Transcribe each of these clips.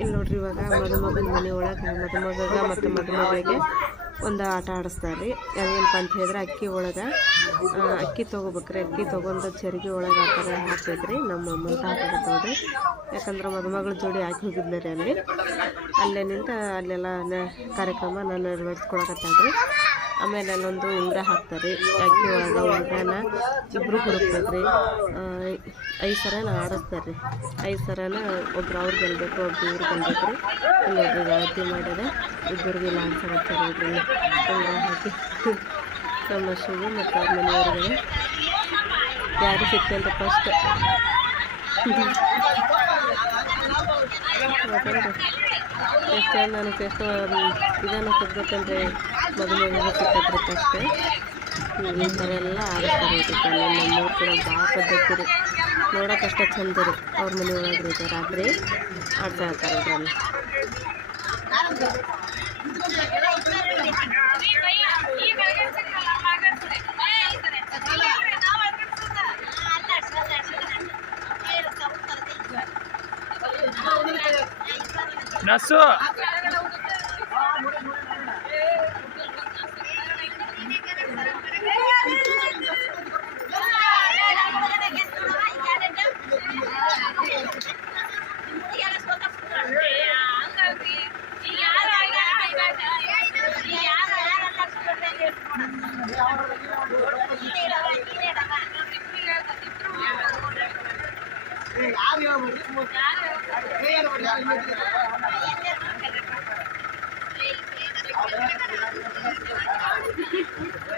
ಇಲ್ಲಿ ನೋಡ್ರಿ ಇವಾಗ ಮದುಮಗನ ಮನೆ ಒಳಗೆ ಮದುಮಗ ಮತ್ತು ಮದುಮಗಳಿಗೆ ಒಂದು ಆಟ ಆಡಿಸ್ತಾರೆ. ಅದೇನಪ್ಪ ಅಂತ ಹೇಳಿದ್ರೆ ಅಕ್ಕಿ ಒಳಗೆ ಅಕ್ಕಿ ತೊಗೋಬೇಕ್ರಿ. ಅಕ್ಕಿ ತೊಗೊಂಡು ಚರಿಗೆ ಒಳಗೆ ಆ ಥರ ಹಾಕ್ಬೇಕ್ರಿ. ನಮ್ಮ ಅಮ್ಮಂತ ಹಾಕಕತ್ತವ್ರಿ ಯಾಕಂದ್ರೆ ಮದುಮಗಳ ಜೋಡಿ ಹಾಕಿ ಹೋಗಿದ್ದಾರೆ ಅಲ್ಲಿ. ಅಲ್ಲೇ ನಿಂತ ಅಲ್ಲೆಲ್ಲ ಕಾರ್ಯಕ್ರಮ ನಾನು ನೆರವೇರಿಸ್ಕೊಳಕತ್ತಾಳ್ರಿ ಆಮೇಲೆ ಅಲ್ಲೊಂದು ಉಂಗ್ರ ಹಾಕ್ತಾರೆ. ಅಕ್ಕಿ ಒಳಗೆ ಉಂಗ್ರನ ಇಬ್ಬರು ಹುಡುಕ್ಬೇಕ್ರಿ ಐದು ಸರನ ಆಡಿಸ್ತಾರೆ. ಐದು ಸರನ ಒಬ್ರು ಅವ್ರು ಗೆಲ್ಬೇಕು, ಒಬ್ರು ಇವ್ರು ಗೆಲ್ಬೇಕು. ಇನ್ನೊಬ್ರಿಗೆ ಅಳತಿ ಮಾಡಿದೆ ಇಬ್ಬರಿಗೆ ಹಾಕ್ತಾರೆ ಇಬ್ಬರಿಗೆ ಉಂಗ್ರ ಹಾಕಿ ನಮ್ಮ ಶಿವು ಮತ್ತು ಅವ್ರ ಮನೆಯವ್ರಿಗೆ ಯಾರು ಸಿಕ್ತಂತ ಫಸ್ಟ್ ಎಷ್ಟು ನನಗೆ ಎಷ್ಟು ಇದನ್ನು ಸಿಗ್ಬೇಕಂದ್ರೆ ಮದುವೆಗೆ ಸಿಕ್ಕತ್ರಿ ಫಸ್ಟ್ ಈ ಥರ ಎಲ್ಲ ಆಡಿಸ್ತಾರೆ ನೋಡ್ರಿ ನಮ್ಮೂರು ಕೂಡ ಭಾಳ ಪದ್ಧತಿ ರೀ ನೋಡೋಕೆ ಅಷ್ಟೇ ಚಂದ ರೀ. ಅವ್ರ ಮನೆ ಒಳಗೆ ರೀ ರಾತ್ರಿ ಆಡ್ತಾ ಇರ್ತಾರೆ ಇದರಲ್ಲಿ. ನಸು. Thank you.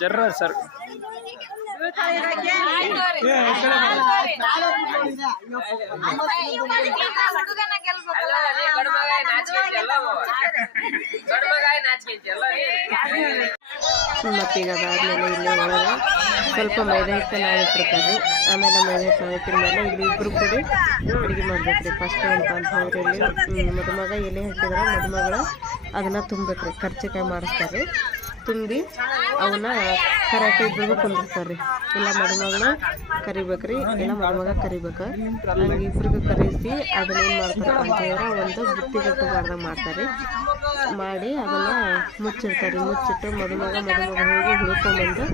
ಜರ್ರ ಸರ್. ಮತ್ತೀಗ ಅದಾದ್ಮೇಲೆ ಇಲ್ಲಿ ಒಳಗೆ ಸ್ವಲ್ಪ ಮೈದಾ ಹಿಟ್ಟು ಆಗಿಟ್ಟಿರ್ತಾರೆ ಆಮೇಲೆ ಮೈದಾ ಹಿಟ್ಟು ನಾದಿಟ್ಟಿದ ಮೇಲೆ ಇಲ್ಲಿ ಇಬ್ಬರು ಕೂಡಿ ಅಡುಗೆ ಮಾಡ್ಬೇಕ್ರಿ. ಫಸ್ಟ್ ಅಂತ ಹೇಳಿದ್ರೆ ಇಲ್ಲಿ ಮದುಮಗ ಎಲೆ ಹಾಕಿದ್ರೆ ಮದುಮಗಳ ಅದನ್ನು ತುಂಬಬೇಕ್ರಿ. ಖರ್ಚಿಕಾಯಿ ಮಾಡಿಸ್ತಾರೆ. ತುಂಬಿ ಅವನ್ನ ಕರಾಟೆ ಇಬ್ಬರಿಗೂ ಕುಂದಿರ್ತಾರೆ ಇಲ್ಲ ಮಡಮಗನ ಕರಿಬೇಕ್ರಿ ಇಲ್ಲ ಮಡಮಗ ಕರಿಬೇಕು. ಹಂಗೆ ಇಬ್ಬರಿಗೂ ಕರೆಸಿ ಅದನ್ನ ಏನು ಮಾಡ್ತಾರಪ್ಪ ಅಂತ ಹೇಳಿದ್ರೆ ಒಂದು ಬುತ್ತಿ ಮಾಡ್ದಂಗೆ ಮಾಡ್ತಾರೆ ಮಾಡಿ ಅದನ್ನು ಮುಚ್ಚಿರ್ತಾರೆ ಮುಚ್ಚಿಟ್ಟು ಮದುಮಗ ಮದುಮಗ ಹೋಗಿ ಹುಡ್ಕೊಂಬಂದು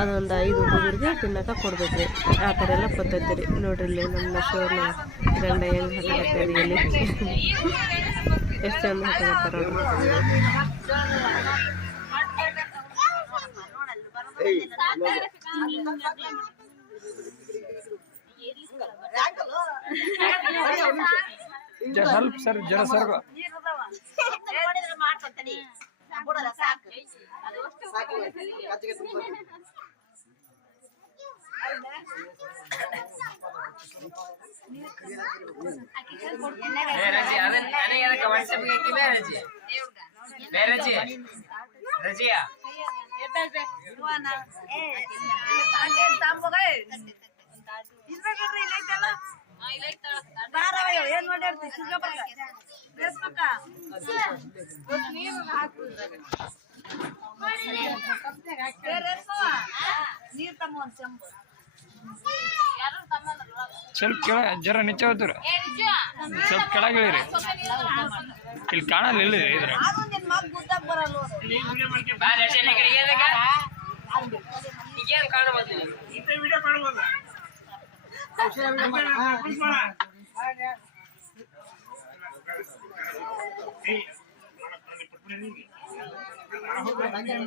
ಅದೊಂದು ಐದು ಹುಡುಗರಿಗೆ ತಿನ್ನಕ ಕೊಡ್ಬೇಕ್ರಿ. ಆ ಥರ ಎಲ್ಲ ಪದ್ಧತಿ ರೀ. ನೋಡ್ರಿ ಇಲ್ಲಿ ನಮ್ಮ ಶೋರ್ನ ಗಂಡ ಹೆಂಗೆ ಹಾಕಿ ಎಷ್ಟು ಚಂದ ಜರ ಸ್ವಲ್ಪ ಸರ್ ಜರ ಸರ್ ರಜಿ ರಜಿಯಾ? ಏನ್ ಮಾಡ್ಯಾರ್ತಿ? ನೀರ್ ತಮ್ಮ ಒಂದ್ ಚೆಂಬು. ಸ್ವಲ್ಪ ಕೆಳ ಜರ ನಿಚ್ಚ ನಿಜ ಸ್ವಲ್ಪ ಕೆಳಗೆ ಇಲ್ಲಿ ಕಾಣಲ್ಲ ಇಳಿರಿ ಇದ್ರ ನಿನ್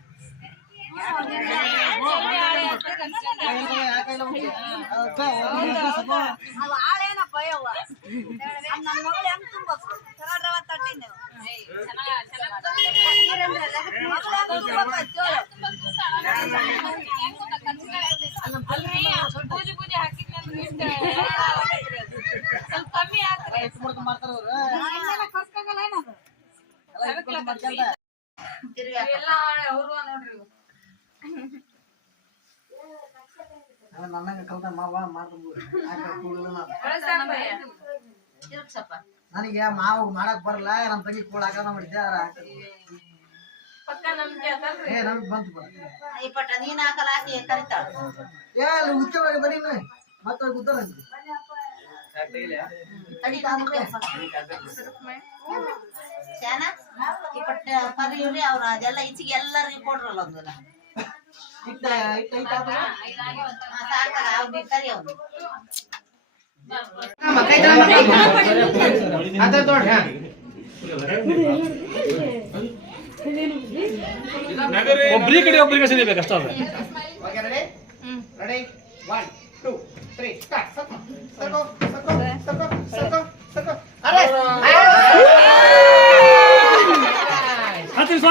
ಆಳೇನಪ್ಪ ಯವ್ವ? ಅದ್ ನನ್ ಮಗಳು ಹೆಂಗ್ ತುಂಬಬೇಕು ಚೆನ್ನಾಗ್ ನನಗೆ ಮಾವು ಮಾಡಕ್ ಬರಲ್ಲ ನಮ್ ತಂಗಿ ಕೂಡ ಹಾಕದ ಮಾಡಿದ್ದೆ ಅದ್ರ ಪಕ್ಕ ನಮ್ಗೆ ಅದಲ್ರಿ. ಏ ನಮ್ಗ್ ಬಂತು ಬರ ಏ ಅಲ್ಲಿ ಮತ್ತೆ ಅವ್ರ ಅದೆಲ್ಲ ಈಚೆಗೆ ಎಲ್ಲರಿಗೂ ಕೊಡ್ರಲ್ಲ ಒಂದು ಇಟ್ಟ ಇಟ್ಟ ಇಟ್ಟ. ಹಾಕ್ಬಿಡು. ಸಾಕಲ್ಲ ಅವ್ರಿಗೆ ಕರಿ ಅವ್ನು ಅದ ಅದಾಡ ಹಾ ನಗರೆ ಒಬ್ರಿಗೆ ಒಬ್ರಿಗೆ ಸೇನೆ ಬೇಕಷ್ಟಾ ಓಕೆ ರೆಡಿ ರೆಡಿ 1 2 3 ಸ್ಟಾರ್ಟ್ ಸಕ್ಕಾ ಸಕ್ಕಾ ಅರೆ.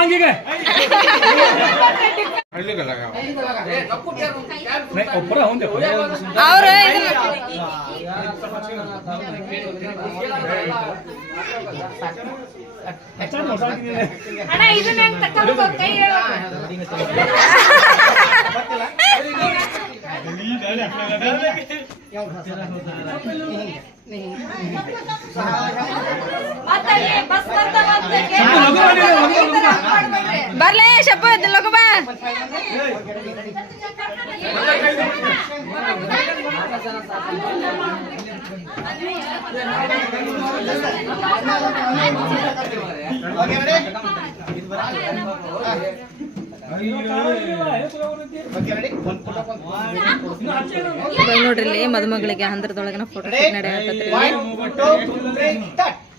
circle, circle. Arrest! ಹತ್ತಿರ ಸಾಂಗಿಗೆ ಒಬ್ಬರ ಒಂದೇ ಅಣ್ಣ ಇದನ್ನ ಹೆಂಗ್ ತಕೊಂಡ್ ಕೈ ಹೇಳು one photo. ಲಗುಬ ನೋಡ್ರಿ ಇಲ್ಲಿ ಮದುಮಗಳಿಗೆ ಹಂದ್ರದೊಳಗಿನ ಫೋಟೋ Ready?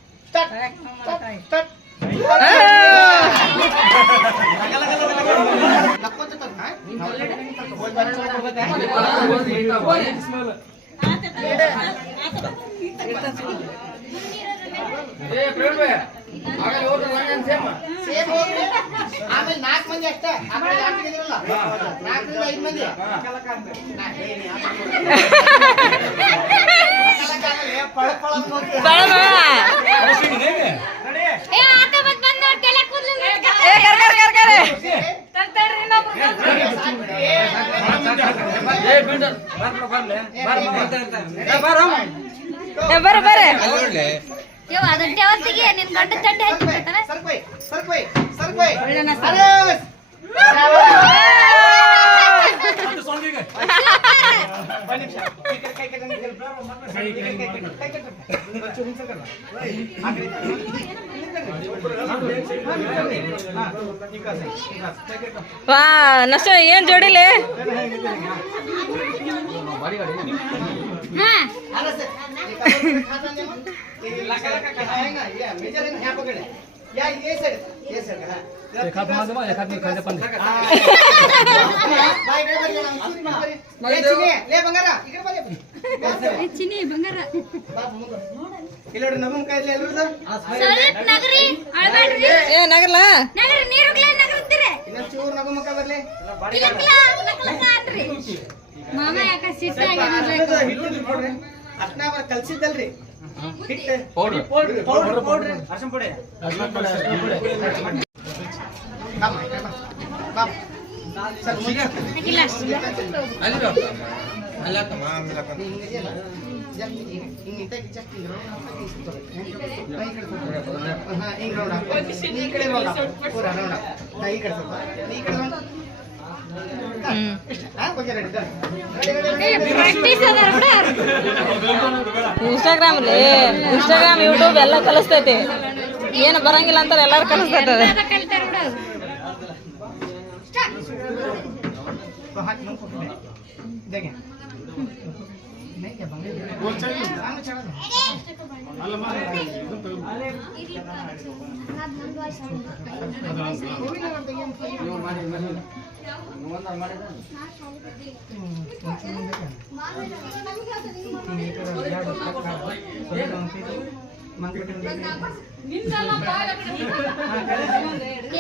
ಆಮೇಲೆ ನಾಲ್ಕು ಮಂದಿ ಅಷ್ಟೇ. ನಾಲ್ಕರಿಂದ ಐದು ಮಂದಿ ನಾ ಹೇಳಿ, ಆ ಕಡೆ ಮಕ್ಕಳಕ್ಕಾಗಲ್ಲ, ಪಳ ಪಳ ಅಂತ ಹೋಗ್ತೀವಿ. ಏ ಕರ್ ಕರ್ ಕರ್ ಕರ್ ಏ ಬರ್ರಿ ಬರ್ರಿ ನಿನ್. ಅರೆ, ಸಾಂಗಿಗೆ ಒಂದ್ ನಿಮಿಷ. ಈ ಕಡೆ ಕೈ ಕೈ ಕಟ್ಟಿ, ಕೈ ಕಟ್ಟಿ. ಆ ಕಡೆ. ಹಾ. ವಾ ನಷ್ಟ ಏನ್ ಜೋಡಿಲಿ ಅಲ್ಲ ಸರ್, ಈ ಕೈ ಕಟ್ಟಿ ಮೇಜರ್ ಕಡೆ? या ये सर ये सर हा एखाद माझं एखाद मी खायचं पण बाय इकडे बघ ना चुरी मार ले चिने ले ಬಂಗಾರ इकडे ಬಾ ಚಿನಿ ಬಂಗಾರ ಬಾಬು ಮುಂದೆ ಇಲ್ಲೋಡ್ರಿ ನಮನ್ ಕೈ ಎಲ್ಲರೂ ಸರ್ ಏ ನಗರ್ಲ ಇನ್ನೊಂದ್ ಚೂರು ನಗು ಮುಖ ಬರ್ಲಿ ಮಾಮ ಯಾಕ ಸಿಟ್ಟ ಅರ್ಶನ ಕಲ್ಸಿದ್ದಲ್ರಿ ಹಿಟ್ಟು ಪೌಡ್ರ್ ಪೌಡ್ರ್ ಪೌಡ್ರ್ ಅರ್ಶನ ಪುಡಿ ಬಾಮ್ಮ, ಈ ಕಡೆ ಬಾ. ಬಾ. ಸರ್, ಮುಂದೆ. ಹಿಂಗಿದೆಯಲ್ಲ? just ಹಿಂಗ್- ಹಿಂಗ್ ನಿಂತಾಗ just ಹಿಂಗ್ round ಹಾಕಿ ಇಸ್ಕೊಳಿ. ಕೈ ಈ ಕಡೆ ಸ್ವಲ್ಪ. ಹಾ, ಹಿಂಗ್ round ಹಾಕು. ನೀ ಈ ಕಡೆ ಇನ್ಸ್ಟಾಗ್ರಾಮ್ ಲೇ ಇನ್ಸ್ಟಾಗ್ರಾಮ್ ಯೂಟ್ಯೂಬ್ ಎಲ್ಲ ಕಲಿಸ್ತೈತಿ. ಏನು ಬರಂಗಿಲ್ಲ ಅಂತ ಎಲ್ಲಾರು ಕಲಿಸ್ತೈತೆ तो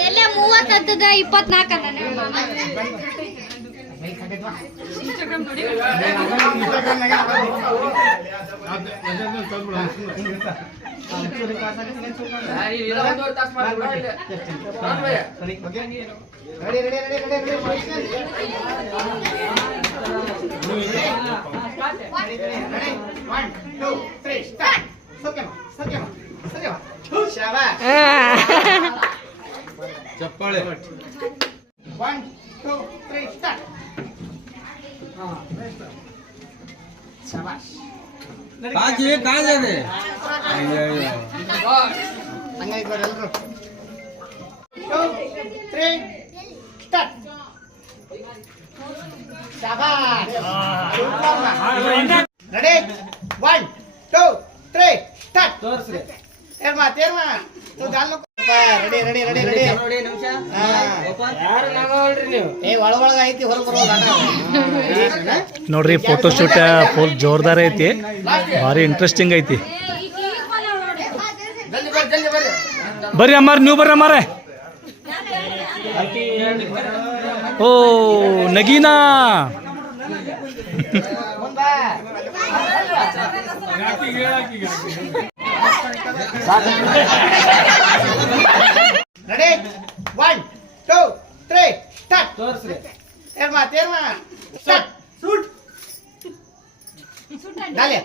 ಎಲ್ಲ ಮೂವತ್ತದ ಇಪ್ಪತ್ನಾಲ್ಕ ಶಾಬಾಷ್ um dois três, tá. Olha lá, presta. Então. Se abaixa. Tá de casa, né? Aí, aí, ó. Aí, agora, Um, três, tá. Vai, dois, três, tá. tá. Torce. É, irmã, irmã. Tu dá no... ready ready ready ready ಏ ಒಳ ಐತಿ ಹೊರ ಬರೋದ ನೋಡ್ರಿ photo shoot full ಜೋರ್ದಾರ ಐತಿ. ಭಾರಿ interesting ಐತಿ. ಬರ್ರಿ ಅಮ್ಮಾರ ನೀವು ಬರ್ರಿ ಅಮ್ಮಾರ. ಓ Nagina. Ready one two three start ತೋರಿಸ್ರಿ ಏರ್ಮಾ ತೇರ್ಮಾ ಸ್ಟಾರ್ಟ್ ಶೂಟ್ ಡಾಲಿಯಾ